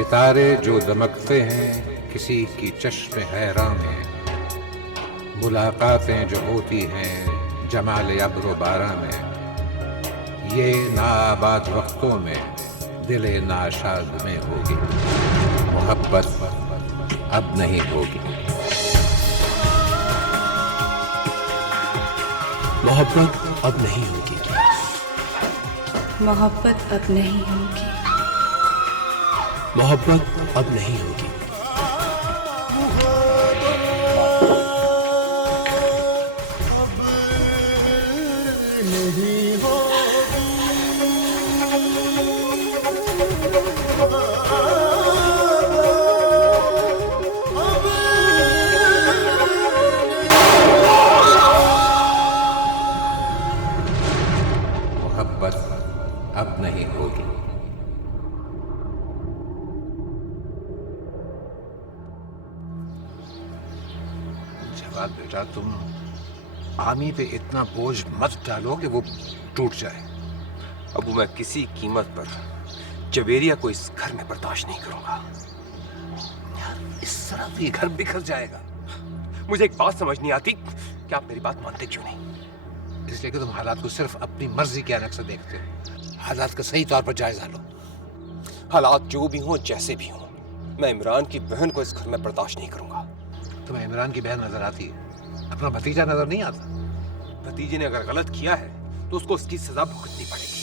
सितारे जो दमकते हैं किसी की चश्मे हैरां में, मुलाकातें जो होती हैं जमाल अब्र बारां में, ये नाआबाद वक्तों में दिले नाशाद में होगी, मोहब्बत अब नहीं होगी। मोहब्बत अब नहीं होगी। मोहब्बत अब नहीं होगी। मोहब्बत अब नहीं होगी। मोहब्बत अब नहीं होगी। जवाब बेटा, तुम आमी पे इतना बोझ मत डालो कि वो टूट जाए। अबू, मैं किसी कीमत पर जवेरिया को इस घर में बर्दाश्त नहीं करूंगा। इस तरह तो ये घर बिखर जाएगा। मुझे एक बात समझ नहीं आती कि आप मेरी बात मानते क्यों नहीं? इसलिए कि तुम हालात को सिर्फ अपनी मर्जी के ऐनक से देखते हो। हालात का सही तौर पर जायजा लो। हालात जो भी हों, जैसे भी हों, मैं इमरान की बहन को इस घर में बर्दाश्त नहीं करूंगा। तुम्हें इमरान की बहन नजर आती है, अपना भतीजा नजर नहीं आता? भतीजे ने अगर गलत किया है तो उसको उसकी सजा भुगतनी पड़ेगी।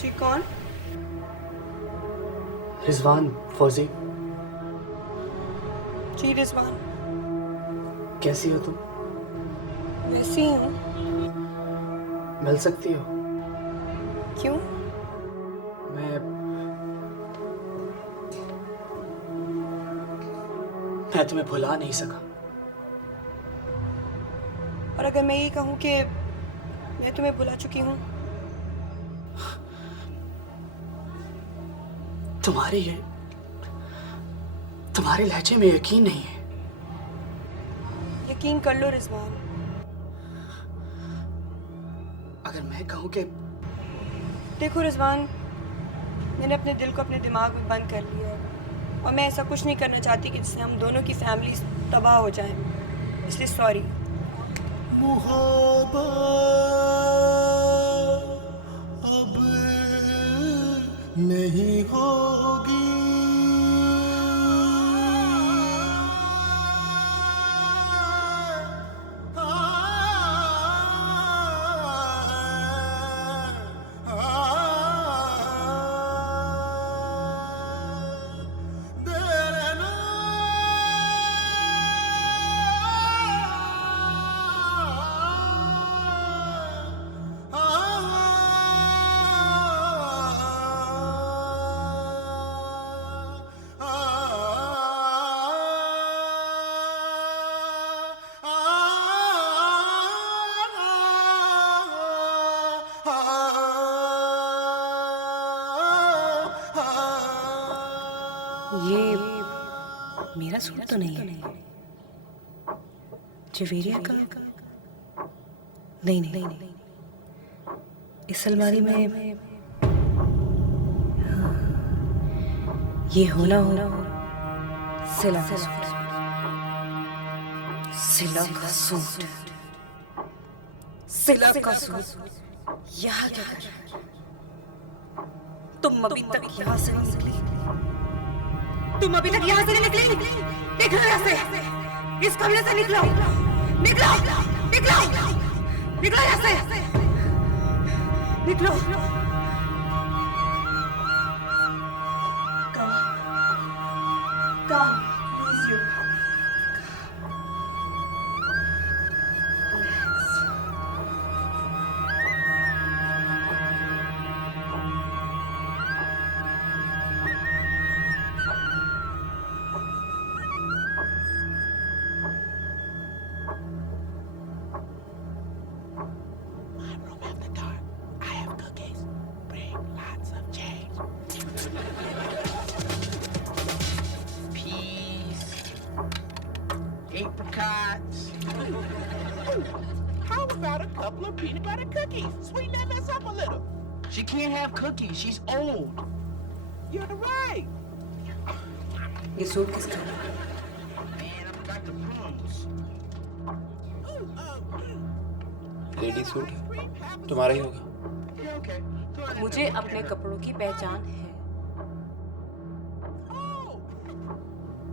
जी कौन? रिजवान फौजी। जी रिजवान। कैसी हो तुम? वैसी ही हूँ। मिल सकती हो? क्यों? मैं तुम्हें भुला नहीं सका। और अगर मैं ये कहूँ कि मैं तुम्हें भुला चुकी हूँ? तुम्हारे लहजे में यकीन नहीं है। यकीन कर लो रिजवान। अगर मैं कहूँ कि देखो रिजवान, मैंने अपने दिल को अपने दिमाग में बंद कर लिया है और मैं ऐसा कुछ नहीं करना चाहती कि जिससे हम दोनों की फैमिली तबाह हो जाए। इसलिए सॉरी। मुहब्बत अब नहीं होगी। ये मेरा सूट तो नहीं है? जवेरिया का? नहीं नहीं, इस अलमारी में ये होना सिला का सूट। सिला का सूट। सिला का सूट यहाँ क्या कर रहा है? तुम अभी तक यहाँ से नहीं निकली। तुम अभी तक यहाँ से नहीं निकली। निकलो यहाँ से। इस कमरे से निकलो। निकलो निकलो निकलो यहाँ से। निकलो। Come, please you. apricots. How about a couple of peanut butter cookies? Sweeten that mess up a little. She can't have cookies. She's old. You're right. ये सूट किसका है? Man, I forgot the prunes. Lady suit तुम्हारा ही होगा। Yeah, okay. Throw it in मुझे अपने कपड़ों की पहचान है।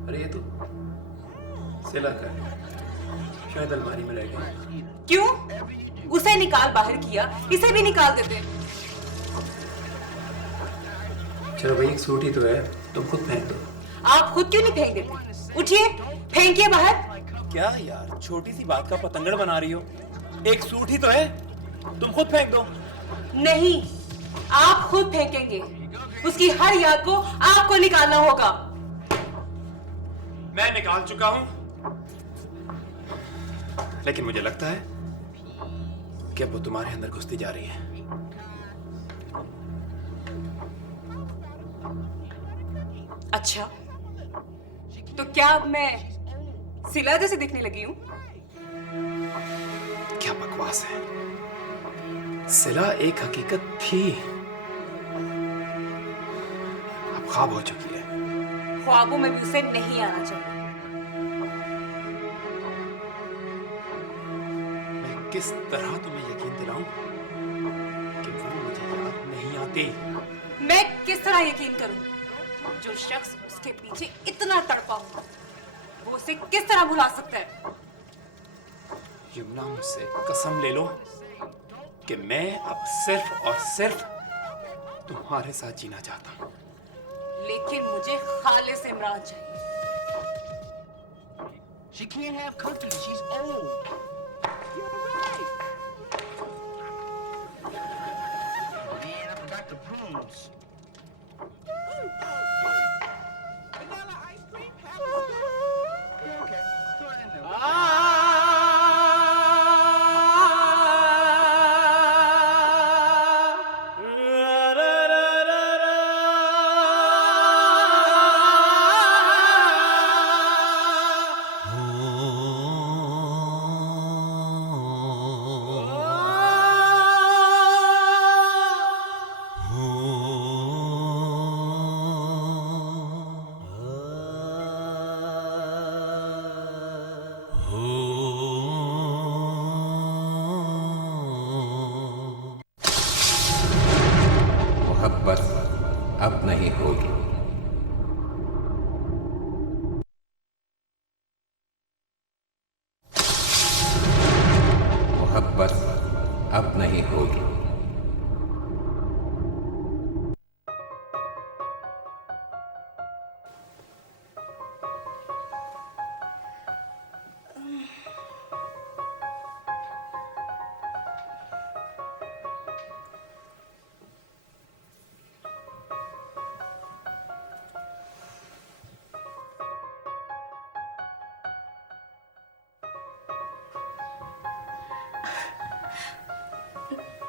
अरे ये तो सिला का है, शायद अलमारी में रह गया। क्यों? उसे निकाल बाहर किया, इसे भी निकाल देते। चलो भाई, एक सूट ही तो है, तुम खुद पहन दो। आप खुद क्यों नहीं फेंक देते? उठिए, फेंकिए बाहर। क्या यार, छोटी सी बात का पतंगड़ बना रही हो? एक सूट ही तो है, तुम खुद फेंक दो। नहीं, आप खुद फेंकेंगे। उसकी हर याद को आपको निकालना होगा। मैं निकाल चुका हूं, लेकिन मुझे लगता है कि अब वो तुम्हारे अंदर घुसती जा रही है। अच्छा, तो क्या अब मैं सिला जैसे दिखने लगी हूँ? क्या बकवास है, सिला एक हकीकत थी, अब ख्वाब हो चुकी है। ख्वाबों में भी उसे नहीं आना चाहिए। मैं किस तरह तुम्हें यकीन दिलाऊं कि वो मुझे याद नहीं आती? मैं किस तरह यकीन करूं? जो शख्स उसके पीछे इतना तड़पा हो, वो उसे किस तरह भुला सकता है? यमुना, मुझसे कसम ले लो कि मैं अब सिर्फ और सिर्फ तुम्हारे साथ जीना चाहता हूं। लेकिन मुझे खालिस इमरान चाहिए। She can't have cookies. She's old. You're right. Man, I forgot the prunes. Vanilla ice cream, happy. Yeah, okay. Throw it in there. मोहब्बत अब नहीं होगी। मोहब्बत अब नहीं होगी।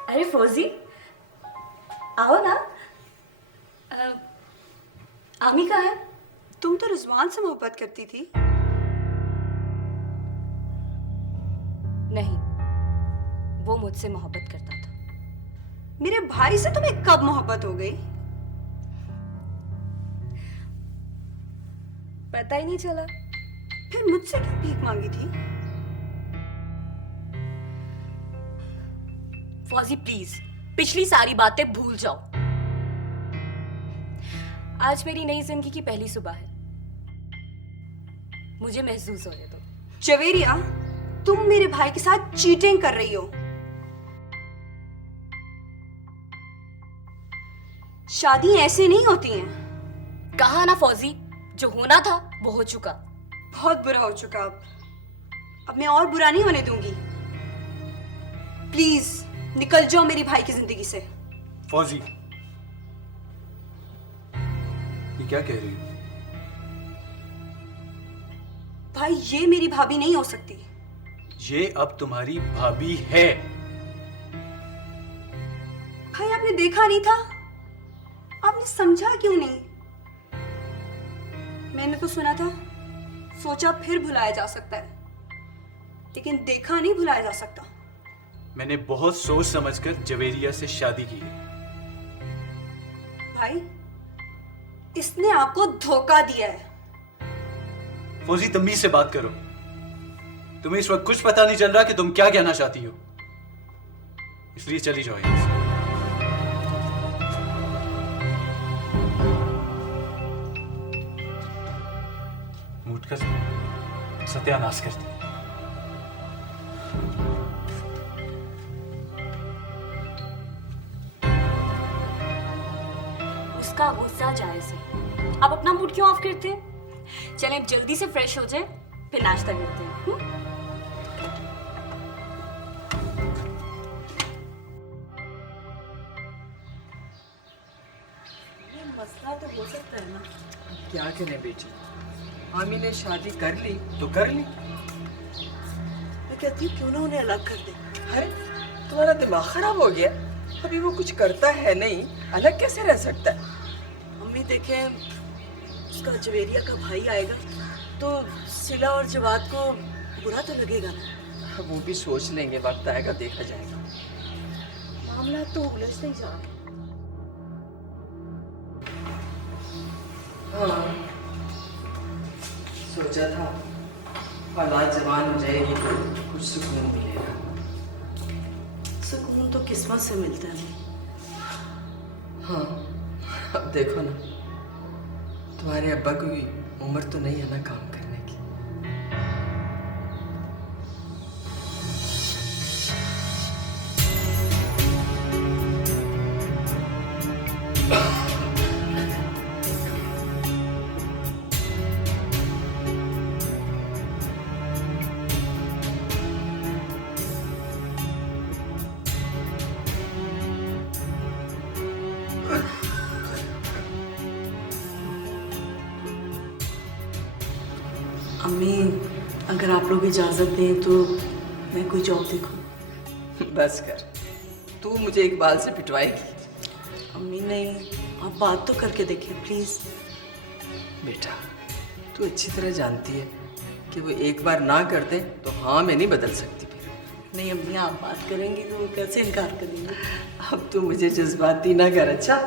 अरे फौजी, आओ ना। आमी कहाँ है? तुम तो रिजवान से मोहब्बत करती थी। नहीं, वो मुझसे मोहब्बत करता था। मेरे भाई से तुम्हें कब मोहब्बत हो गई? पता ही नहीं चला। फिर मुझसे क्यों भीख मांगी थी? फौजी प्लीज, पिछली सारी बातें भूल जाओ। आज मेरी नई जिंदगी की पहली सुबह है, मुझे महसूस होने दो। जवेरिया, तुम मेरे भाई के साथ चीटिंग कर रही हो। शादी ऐसे नहीं होती हैं। कहा ना फौजी, जो होना था वो हो चुका। बहुत बुरा हो चुका। अब मैं और बुरा नहीं होने दूंगी। प्लीज निकल जाओ मेरी भाई की जिंदगी से। फौजी, ये क्या कह रही हो? भाई, ये मेरी भाभी नहीं हो सकती। ये अब तुम्हारी भाभी है। भाई, आपने देखा नहीं था? आपने समझा क्यों नहीं? मैंने तो सुना था, सोचा फिर भुलाया जा सकता है। लेकिन देखा नहीं भुलाया जा सकता। मैंने बहुत सोच समझकर जवेरिया से शादी की है। भाई, इसने आपको धोखा दिया है। फौजी, तमीज से बात करो। तुम्हें इस वक्त कुछ पता नहीं चल रहा कि तुम क्या कहना चाहती हो, इसलिए चली जाओ यहां से। मूड का सत्यानाश करते। उसका गुस्सा जायज है, आप अपना मूड क्यों ऑफ करते हैं? चलें जल्दी से फ्रेश हो जाए, फिर नाश्ता करते हैं। ये मसला तो हो सकता है ना। क्या करें बेटी, आमी ने शादी कर ली तो कर ली। मैं कहती हूँ क्यों ना उन्हें अलग कर दे। अरे तुम्हारा दिमाग खराब हो गया, अभी वो कुछ करता है नहीं, अलग कैसे रह सकता है? अम्मी देखें, उसका जवेरिया का भाई आएगा तो सिला और जवाद को बुरा तो लगेगा ना। वो भी सोच लेंगे, वक्त आएगा देखा जाएगा। मामला तो उलझते ही जा रहा है। हाँ, सोचा था औलाद जवान हो जाएगी तो कुछ सुकून मिलेगा। सुकून तो किस्मत से मिलता है। हाँ, अब देखो ना, तुम्हारे अब्बा की उम्र तो नहीं है ना काम करने की। अम्मी, अगर आप लोग इजाज़त दें तो मैं कोई जॉब देखूं। बस कर, तू मुझे इकबाल से पिटवाएगी। अम्मी नहीं, आप बात तो करके देखिए प्लीज़। बेटा, तू अच्छी तरह जानती है कि वो एक बार ना कर दे तो हाँ मैं नहीं बदल सकती फिर। नहीं अम्मी, आप बात करेंगी तो वो कैसे इनकार करेंगे। अब तू मुझे जज्बाती ना कर, अच्छा?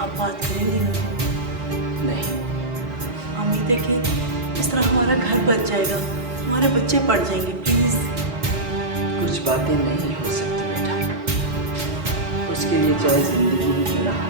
अब बात करेंगे ना? नहीं अम्मी, देखिए इस तरह हमारा घर बच जाएगा, हमारे बच्चे पढ़ जाएंगे। प्लीज कुछ बातें नहीं हो सकती बेटा, उसके लिए चाहे जिंदगी भी चला है।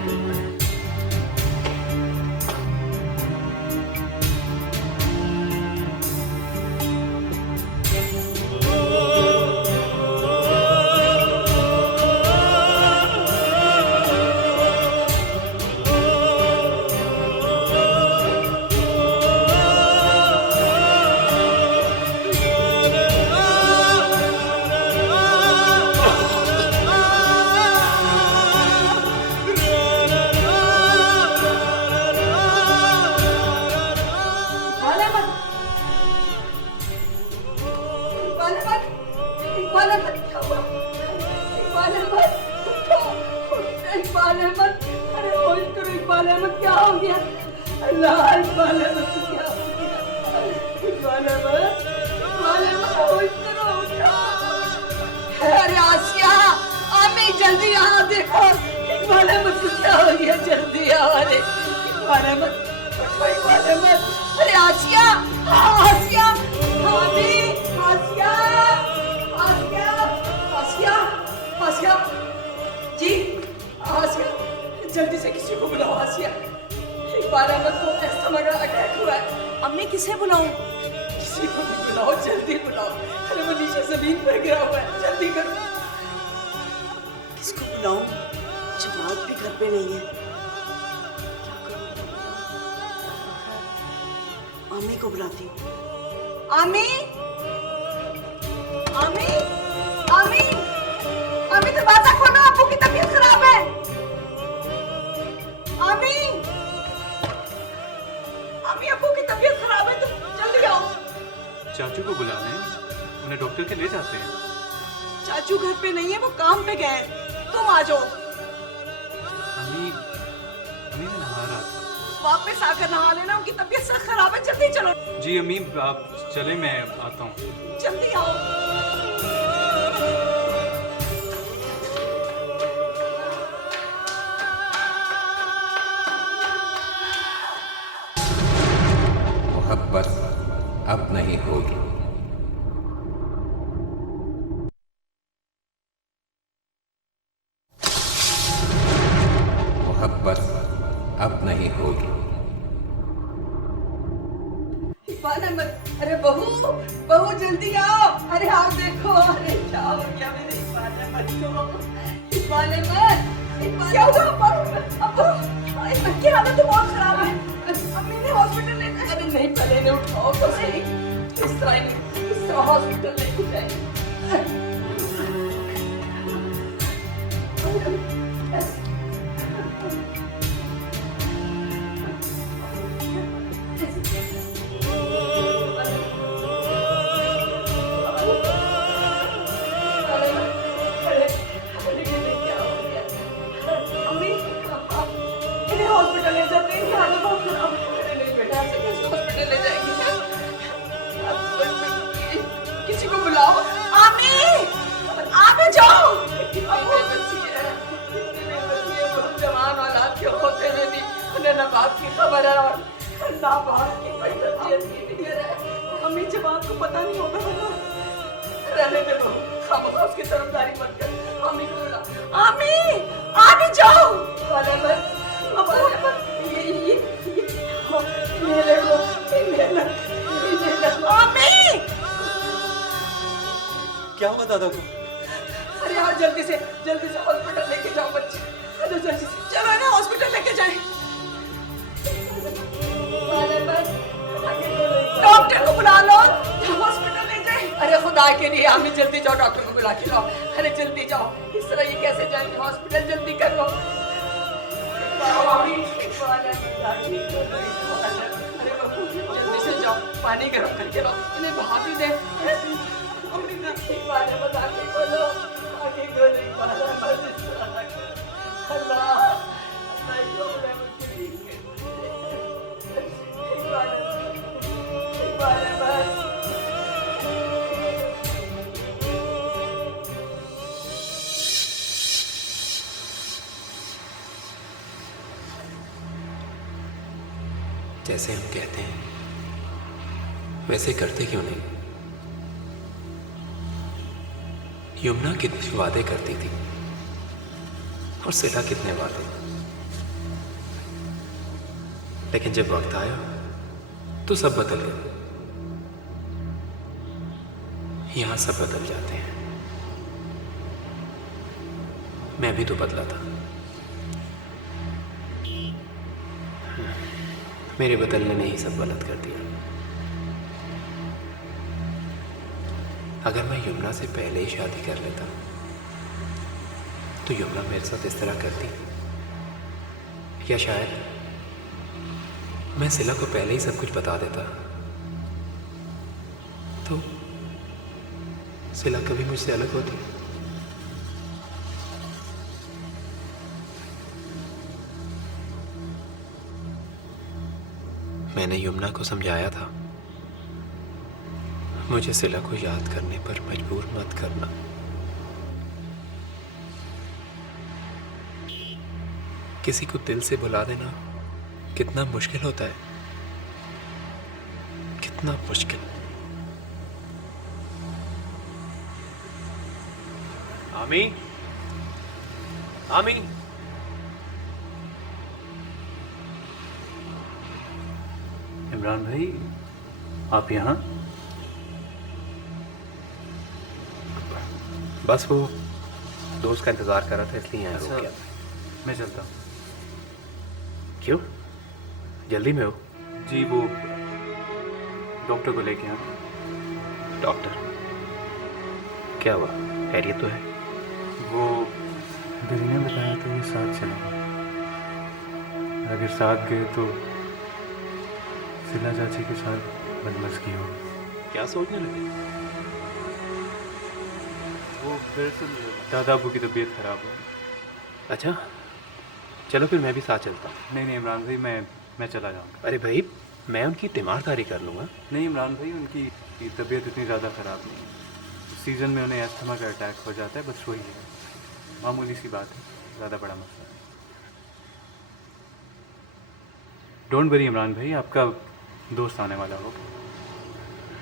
जल्दी यहाँ देखो, इकबाल अहमद को क्या हो गया? जल्दी आओ। अरे इकबाल अहमद, इकबाल अहमद, अरे आसिया, आसिया, भाभी, आसिया, आसिया, आसिया, आसिया, जी, आसिया, जल्दी से किसी को बुलाओ। आसिया, बार अहमद को कस्टमर अटैक हुआ है। अम्मी किसे बुलाऊं? किसी को भी बुलाओ, जल्दी बुलाओ। अरे वो नीचे जमीन पर गिरा हुआ है, जल्दी करो। किसको बुलाऊं? जवाब भी घर पे नहीं है। आमी को बुलाती हूँ। आमी, आमी, आमी, आमी दरवाजा खोलो, अब्बू की तबीयत खराब है। आमी, आमी अब्बू की तबीयत खराब है, तुम जल्दी आओ। चाचू को बुला लें, उन्हें डॉक्टर के ले जाते हैं। चाचू घर पे नहीं है, वो काम पे गए हैं। तुम आ जाओ। अम्मी अम्मी मैं नहा रहा था। वापस आकर नहा लेना, उनकी तबीयत सख्त खराब है। जल्दी चलो, जी अम्मी आप चले, मैं आता हूँ। जल्दी आओ। मोहब्बत अब नहीं होगी। मोहब्बत अब नहीं होगी। इकबाल अहमद, अरे बहू, बहू जल्दी आओ। अरे आप देखो, अरे क्या हो गया मेरे इकबाल अहमद को? इकबाल अहमद, क्या हुआ? अब्बू, अहमद की हालत तो बहुत खराब है। अम्मी ने हॉस्पिटल ले जाए। अरे नहीं, पहले ने उठाओ तो सही। इस तरह हॉस्पिटल लेके जाए। हॉस्पिटल ले जाते हैं, हालत बहुत खराब है। नहीं बेटा, ऐसे कैसे हॉस्पिटल ले जाएंगे? किसी को बुलाओ। आमी, आमी जाओ। जवान औलाद के होते हुए भी उन्हें ना बाप की खबर है और ना बाप की कोई तबीयत की फिक्र है। अम्मी जवान को पता नहीं होगा। रहने दे दो, खामोश उसकी तरफदारी मत कर। अम्मी को बुला। आमी, आमी जाओ। वाले पर ये देखो, आमी। क्या हुआ दादा को? अरे यार जल्दी से हॉस्पिटल लेके जाओ बच्चे। चलो जल्दी से, चलो ना हॉस्पिटल लेके जाए। डॉक्टर को बुला लो, हॉस्पिटल ले जाए। अरे खुदा के लिए आमी जल्दी जाओ, डॉक्टर को बुला के लाओ। अरे जल्दी जाओ, इस तरह ये कैसे जाएंगे हॉस्पिटल? जल्दी करो। अरे बाबू जल्दी से जाओ, पानी गर्म करके लाओ, इन्हें बहा भी दे। अम्मी देखी बारे बता के बोलो, आगे गोली बारे मत अल्लाह अल्लाह को बोले मुझे बारे बस। जैसे हम कहते हैं वैसे करते क्यों नहीं? यमुना कितने वादे करती थी और सिला कितने वादे, लेकिन जब वक्त आया तो सब बदल गए। यहां सब बदल जाते हैं। मैं भी तो बदला था। मेरे बदलने ने ही सब गलत कर दिया। अगर मैं यमुना से पहले ही शादी कर लेता तो यमुना मेरे साथ इस तरह करती, या शायद मैं सिला को पहले ही सब कुछ बता देता तो सिला कभी मुझसे अलग होती। मैंने यमुना को समझाया था, मुझे सिला को याद करने पर मजबूर मत करना। किसी को दिल से भुला देना कितना मुश्किल होता है, कितना मुश्किल। आमी, आमी, इमरान भाई, आप यहाँ? बस वो दोस्त का इंतजार कर रहा था इसलिए यहाँ रुक अच्छा, गया। मैं चलता हूँ। क्यों? जल्दी में हो? जी वो डॉक्टर को लेके यहाँ। डॉक्टर? क्या हुआ? खैरियत तो है? वो दीदी ने बताया कि ये साथ चलेंगे। अगर साथ गए तो सिला चाची के साथ बदमस्की हो। क्या सोचने लगे? वो दरअसल दादा अबू की तबीयत खराब है। अच्छा, चलो फिर मैं भी साथ चलता हूँ। नहीं इमरान भाई, मैं चला जाऊँगा। अरे भाई, मैं उनकी तीमारदारी कर लूँगा। नहीं इमरान भाई, उनकी तबीयत इतनी ज़्यादा ख़राब नहीं है। सीज़न में उन्हें अस्थमा का अटैक हो जाता है, बस वही है, मामूली सी बात है, ज़्यादा बड़ा मसला नहीं। डोंट वरी इमरान भाई, आपका दोस्त आने वाला होगा।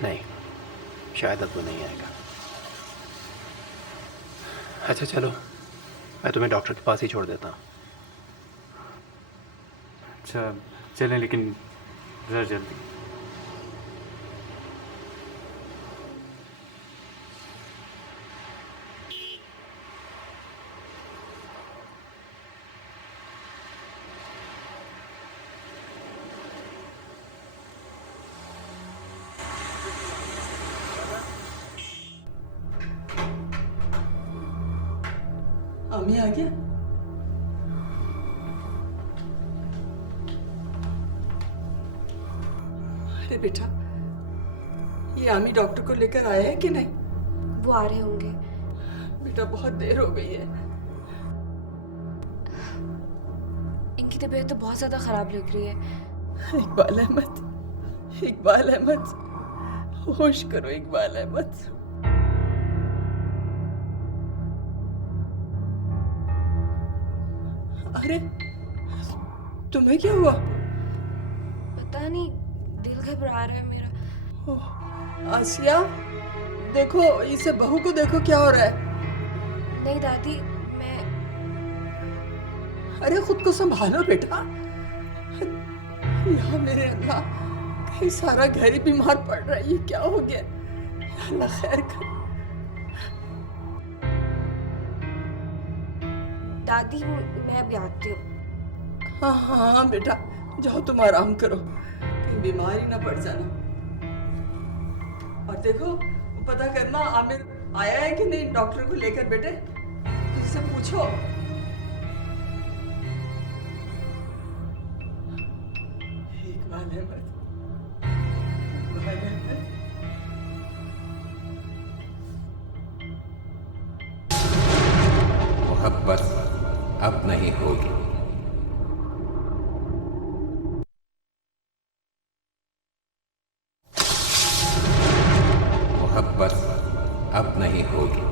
नहीं, शायद अब वो नहीं आएगा। अच्छा चलो, मैं तुम्हें डॉक्टर के पास ही छोड़ देता हूँ। अच्छा चलें, लेकिन ज़रा जल्दी। आमी आ गया? अरे बेटा, ये आमी डॉक्टर को लेकर आया है कि नहीं? वो आ रहे होंगे। बेटा बहुत देर हो गई है। इनकी तबीयत तो बहुत ज़्यादा ख़राब लग रही है। इकबाल अहमद, इकबाल अहमद, होश करो इकबाल अहमद। अरे तुम्हें क्या हुआ? पता नहीं, दिल घबरा रहा है मेरा। ओह, आसिया, देखो इसे बहू को देखो क्या हो रहा है। नहीं दादी, मैं अरे खुद को संभालो बेटा। यहाँ मेरे अल्लाह, कहीं सारा घर ही बीमार पड़ रहा है। ये क्या हो गया? या अल्लाह खैर कर। दादी मैं अभी आती हूँ। हाँ हाँ हाँ बेटा, जाओ तुम आराम करो, कहीं बीमार ही ना पड़ जाना। और देखो पता करना आमिर आया है कि नहीं डॉक्टर को लेकर। बेटे किसी से पूछो। इकबाल अहमद, इकबाल अहमद। मोहब्बत अब नहीं होगी। मोहब्बत अब नहीं होगी।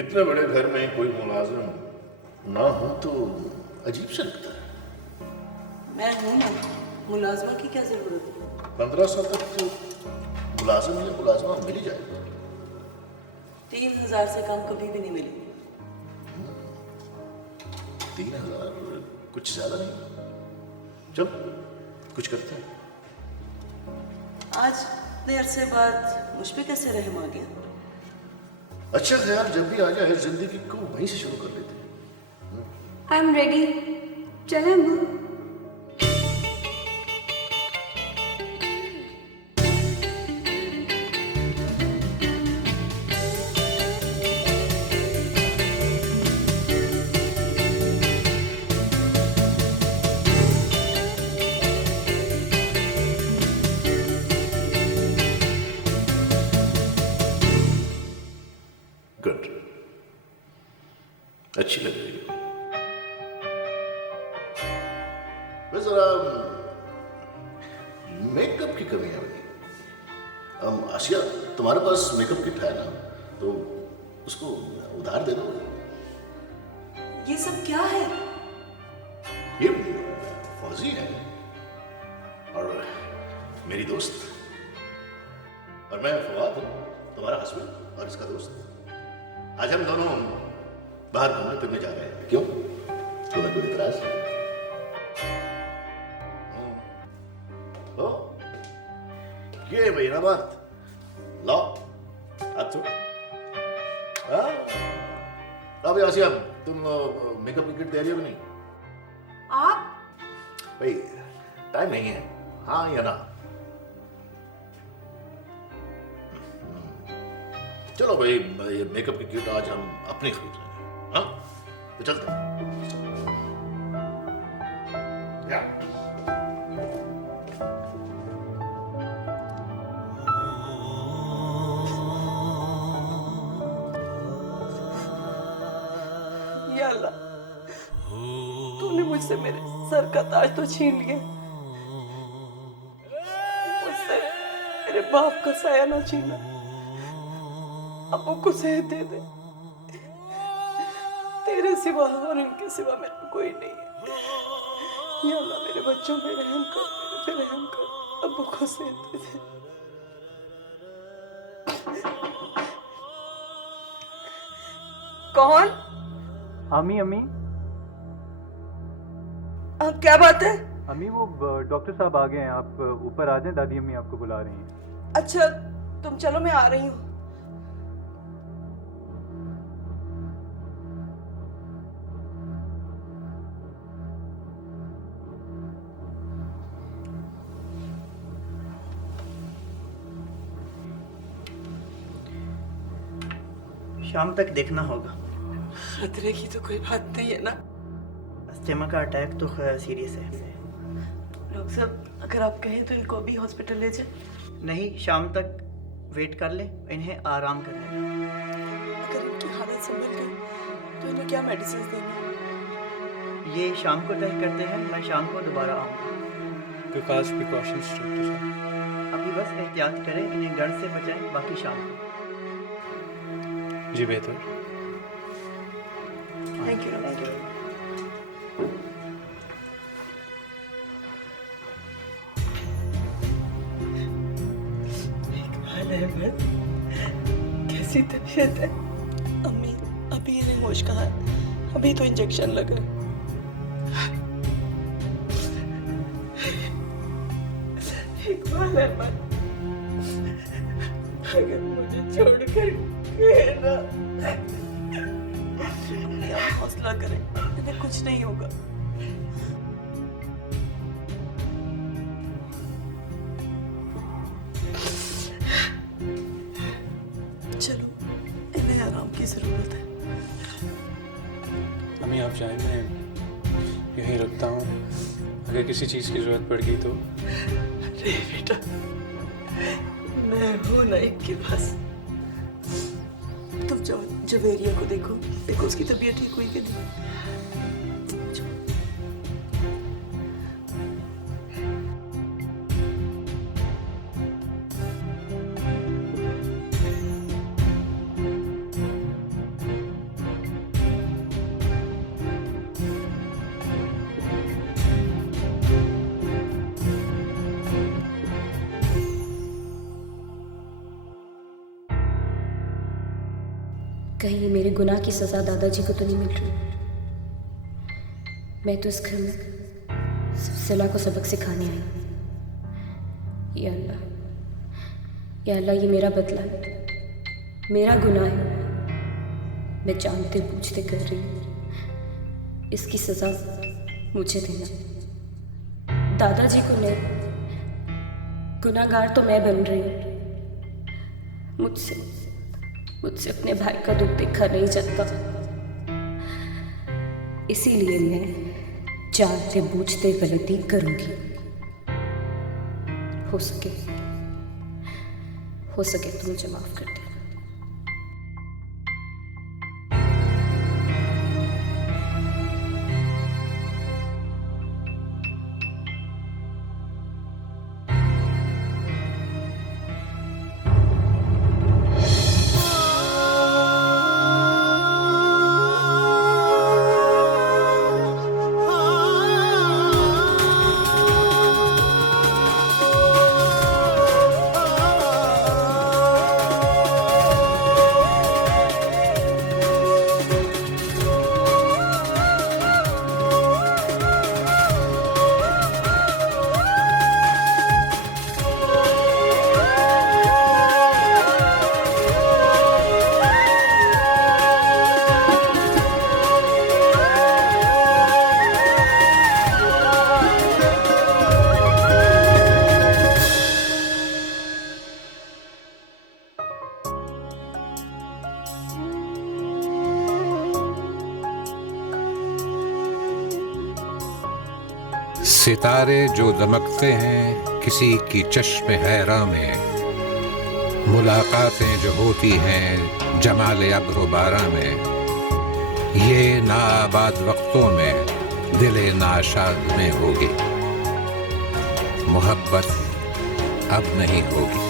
इतने बड़े घर में कोई मुलाजिम ना हो तो अजीब सा लगता है। मैं हूं ना, मुलाजमा की क्या जरूरत है? 15 साल तक तो मुलाजिम या मुलाजिमा मिल ही जाएगा। 3000 से कम कभी भी नहीं मिली। 3000 कुछ ज्यादा नहीं। चल कुछ करते हैं। आज इतने अरसे बाद मुझ पे कैसे रहम आ गया? अच्छा ख्याल जब भी आ जाए जिंदगी को वहीं से शुरू कर लेते हैं। आई एम रेडी, चले अम्मा। गुड, अच्छी लग रही है। मैं जरा मेकअप की कमी है मेरी। आसिया तुम्हारे पास मेकअप किट है ना, तो उसको उधार दे दो। ये सब क्या है? ये फौजी है और मेरी दोस्त, और मैं फवाद हूँ तुम्हारा हस्बैंड और इसका दोस्त। आज हम दोनों बाहर घूमने फिरने जा रहे हैं। क्यों, तुम्हें कोई इतराज है? ओ, ये भाई ना बात लो हाथ छोड़। अब आसिया तुम मेकअप की किट दे रही हो कि नहीं? आप भाई टाइम नहीं है, हाँ या ना? चलो भाई, ये मेकअप की किट आज हम अपनी खरीद लेंगे। हाँ तो चलते हैं। या। या अल्लाह, तूने मुझसे मेरे सर का ताज तो छीन लिया, मुझसे मेरे बाप का साया ना छीना। अबू को सेहत दे दे, तेरे सिवा और उनके सिवा मेरा कोई नहीं है। या अल्लाह मेरे बच्चों पे रहम कर, मेरे पे रहम कर, अबू को सेहत दे दे। कौन? अम्मी अम्मी आप, क्या बात है? अम्मी वो डॉक्टर साहब आ गए हैं, आप ऊपर आ जाएं, दादी अम्मी आपको बुला रही हैं। अच्छा तुम चलो, मैं आ रही हूँ। शाम तक देखना होगा। खतरे की तो कोई बात नहीं है ना? अस्थमा का अटैक तो सीरियस है। डॉक्टर साहब, अगर आप कहें तो इनको अभी हॉस्पिटल ले जाएं। नहीं, शाम तक वेट कर ले, इन्हें आराम करने दो। अगर इनकी हालत संभल गई तो इन्हें क्या मेडिसिन देनी? ये शाम को तय करते हैं, मैं शाम को दोबारा आऊँगा। कोई खास प्रिकॉशंस डॉक्टर साहब? अभी बस एहतियात करें, इन्हें गर्द से बचाएं, बाकी शाम को। जी बेहतर। Thank you. अहमद, कैसी तबीयत है? अम्मी, अभी इन्हें होश कहाँ है? अभी तो इंजेक्शन लगा है। इकबाल अहमद, अगर मुझे छोड़कर गए ना, आप हौसला करें, इन्हें कुछ नहीं होगा। चलो, इन्हें आराम की जरूरत है। अम्मी आप जाएं, मैं यहीं रुकता हूँ, अगर किसी चीज़ की ज़रूरत पड़ गई तो। अरे बेटा, मैं हूँ ना इनके पास। तुम जाओ, जवेरिया को देखो, उसकी तबीयत ठीक हुई कि नहीं। कहीं मेरे गुनाह की सजा दादाजी को तो नहीं मिल रही। मैं तो इस घर में सिर्फ सिला को सबक सिखाने आई हूँ। या अल्लाह, ये मेरा बदला है, मेरा गुनाह है। मैं जानते पूछते कर रही हूँ, इसकी सजा मुझे देना। दादाजी को नहीं, गुनाहगार तो मैं बन रही हूँ। मुझसे अपने भाई का दुख देखा नहीं जाता, इसीलिए मैं जानते बूझते गलती करूंगी। हो सके तो मुझे माफ कर दे। सितारे जो दमकते हैं किसी की चश्मे हैरा में, मुलाकातें जो होती हैं जमाले अब्र बारा में, ये नाआबाद वक्तों में दिले नाशाद में होगी। मोहब्बत अब नहीं होगी।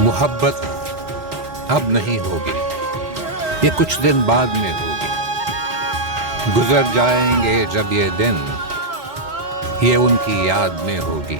मोहब्बत अब नहीं होगी, ये कुछ दिन बाद में होगी। गुजर जाएंगे जब ये दिन, ये उनकी याद में होगी।